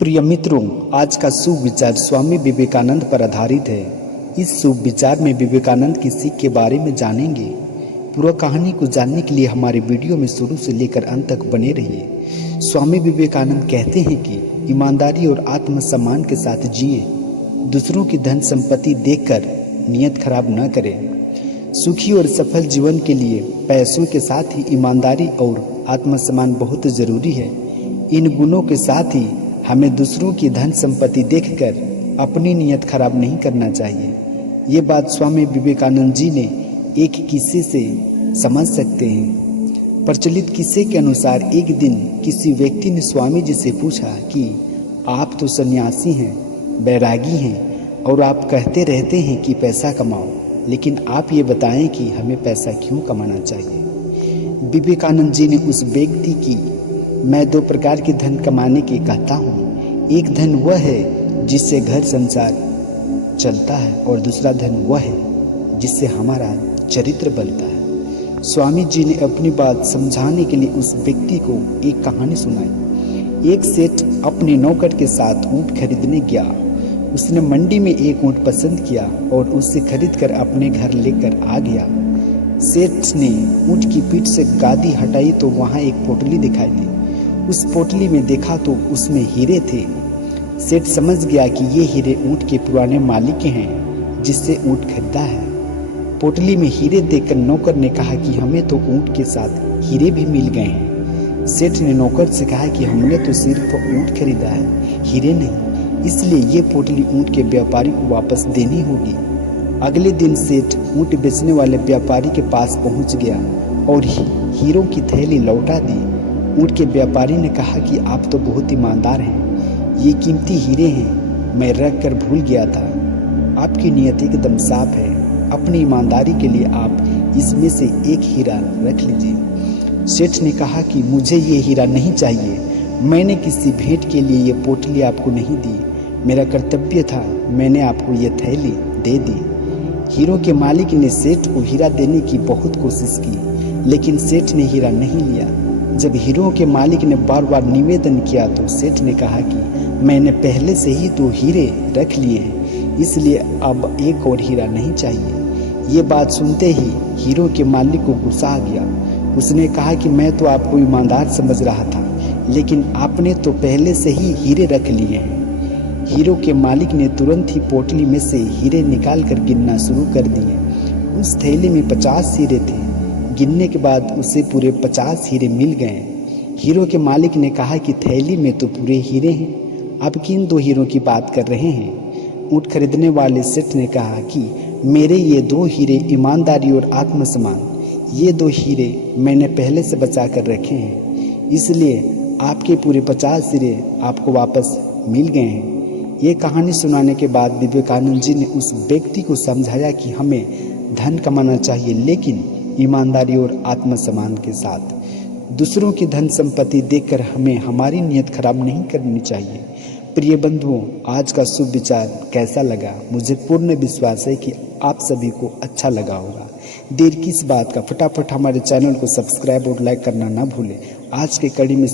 प्रिय मित्रों, आज का शुभ विचार स्वामी विवेकानंद पर आधारित है। इस शुभ विचार में विवेकानंद की सीख के बारे में जानेंगे। पूरा कहानी को जानने के लिए हमारे वीडियो में शुरू से लेकर अंत तक बने रहिए। स्वामी विवेकानंद कहते हैं कि ईमानदारी और आत्मसम्मान के साथ जिए। दूसरों की धन संपत्ति देखकर नियत खराब न करें। सुखी और सफल जीवन के लिए पैसों के साथ ही ईमानदारी और आत्मसम्मान बहुत जरूरी है। इन गुणों के साथ ही हमें दूसरों की धन संपत्ति देखकर अपनी नीयत खराब नहीं करना चाहिए। ये बात स्वामी विवेकानंद जी ने एक किस्से से समझ सकते हैं। प्रचलित किस्से के अनुसार एक दिन किसी व्यक्ति ने स्वामी जी से पूछा कि आप तो सन्यासी हैं, बैरागी हैं और आप कहते रहते हैं कि पैसा कमाओ, लेकिन आप ये बताएं कि हमें पैसा क्यों कमाना चाहिए। विवेकानंद जी ने उस व्यक्ति की मैं दो प्रकार के धन कमाने के कहता हूँ। एक धन वह है जिससे घर संसार चलता है और दूसरा धन वह है जिससे हमारा चरित्र बनता है। स्वामी जी ने अपनी बात समझाने के लिए उस व्यक्ति को एक कहानी सुनाई। एक सेठ अपने नौकर के साथ ऊँट खरीदने गया। उसने मंडी में एक ऊँट पसंद किया और उससे खरीदकर अपने घर लेकर आ गया। सेठ ने ऊँट की पीठ से गादी हटाई तो वहाँ एक पोटली दिखाई दी। उस पोटली में देखा तो उसमें हीरे थे। सेठ समझ गया कि ये हीरे ऊँट के पुराने मालिक के हैं जिससे ऊँट खरीदा है। पोटली में हीरे देखकर नौकर ने कहा कि हमें तो ऊँट के साथ हीरे भी मिल गए हैं। सेठ ने नौकर से कहा कि हमने तो सिर्फ ऊँट खरीदा है, हीरे नहीं, इसलिए ये पोटली ऊँट के व्यापारी को वापस देनी होगी। अगले दिन सेठ ऊँट बेचने वाले व्यापारी के पास पहुँच गया और हीरों की थैली लौटा दी। ऊँट के व्यापारी ने कहा कि आप तो बहुत ईमानदार हैं, ये कीमती हीरे हैं, मैं रख कर भूल गया था। आपकी नीयत एकदम साफ है, अपनी ईमानदारी के लिए आप इसमें से एक हीरा रख लीजिए। सेठ ने कहा कि मुझे ये हीरा नहीं चाहिए, मैंने किसी भेंट के लिए ये पोटली आपको नहीं दी, मेरा कर्तव्य था, मैंने आपको ये थैली दे दी। हीरो के मालिक ने सेठ को हीरा देने की बहुत कोशिश की, लेकिन सेठ ने हीरा नहीं लिया। जब हीरो के मालिक ने बार बार निवेदन किया तो सेठ ने कहा कि मैंने पहले से ही तो हीरे रख लिए हैं, इसलिए अब एक और हीरा नहीं चाहिए। ये बात सुनते ही हीरो के मालिक को गुस्सा आ गया। उसने कहा कि मैं तो आपको ईमानदार समझ रहा था, लेकिन आपने तो पहले से ही हीरे रख लिए हैं। हीरो के मालिक ने तुरंत ही पोटली में से हीरे निकाल कर गिनना शुरू कर दिए। उस थैली में 50 हीरे थे। गिनने के बाद उसे पूरे 50 हीरे मिल गए। हीरो के मालिक ने कहा कि थैली में तो पूरे हीरे हैं, आप किन दो हीरों की बात कर रहे हैं। ऊँट खरीदने वाले सेठ ने कहा कि मेरे ये दो हीरे ईमानदारी और आत्मसम्मान, ये दो हीरे मैंने पहले से बचा कर रखे हैं, इसलिए आपके पूरे 50 हीरे आपको वापस मिल गए हैं। ये कहानी सुनाने के बाद विवेकानंद जी ने उस व्यक्ति को समझाया कि हमें धन कमाना चाहिए, लेकिन ईमानदारी और आत्मसम्मान के साथ। दूसरों की धन संपत्ति देखकर हमें हमारी नीयत खराब नहीं करनी चाहिए। प्रिय बंधुओं, आज का शुभ विचार कैसा लगा? मुझे पूर्ण विश्वास है कि आप सभी को अच्छा लगा होगा। देर किस बात का, फटाफट हमारे चैनल को सब्सक्राइब और लाइक करना ना भूलें। आज के कड़ी में